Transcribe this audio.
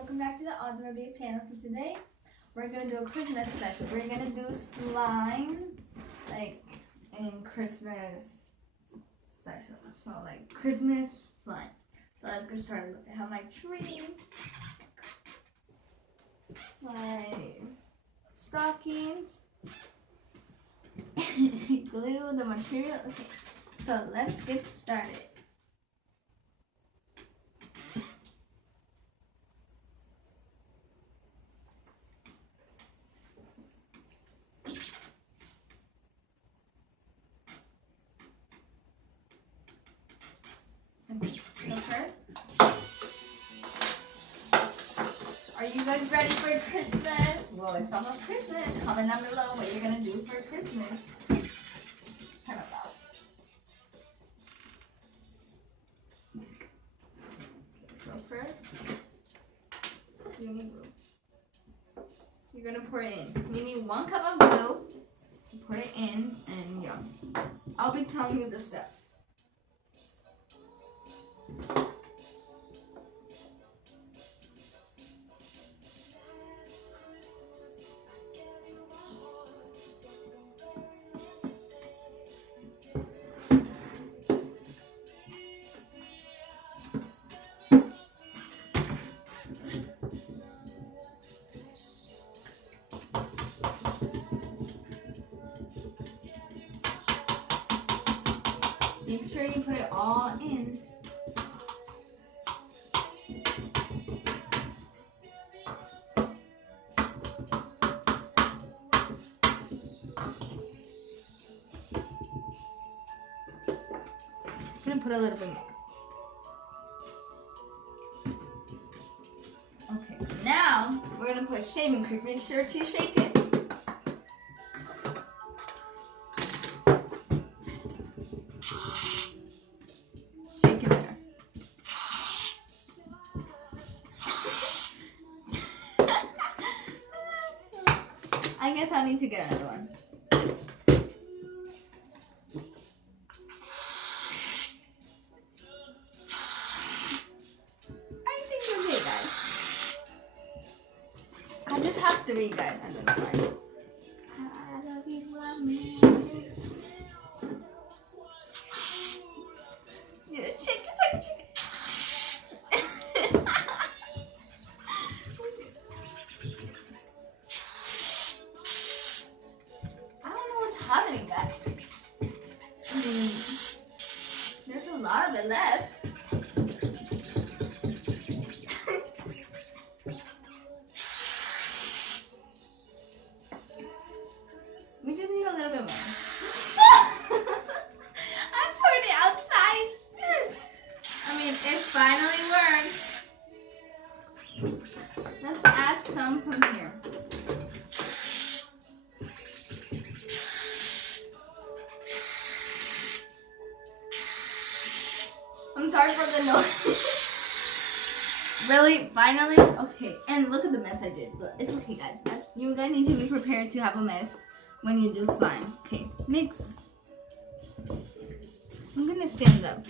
welcome back to the Awesome Babe channel. So today we're gonna do a Christmas special. We're gonna do slime, like in Christmas special. So like Christmas slime. So let's get started. I have my tree, my stockings, glue, the material. Okay, so let's get started. Okay. Are you guys ready for Christmas? Well, it's almost Christmas. Comment down below what you're gonna do for Christmas. Turn it off. So first, you need glue. You're gonna pour it in. You need 1 cup of glue. Put it in, and yeah, I'll be telling you the steps. Make sure you put it all in. I'm gonna put a little bit more. Okay, now we're gonna put shaving cream. Make sure to shake it. Shake it better. I guess I need to get another one. I just have 3, guys. I don't know why. Yeah, shake it. I don't know what's happening, guys. There's a lot of it left. We just need a little bit more. I poured it outside. I mean, it finally worked. Let's add some from here. I'm sorry for the noise. Really? Finally? Okay. And look at the mess I did. But it's okay, guys. You guys need to be prepared to have a mess when you do slime. Okay, mix. I'm gonna stand up.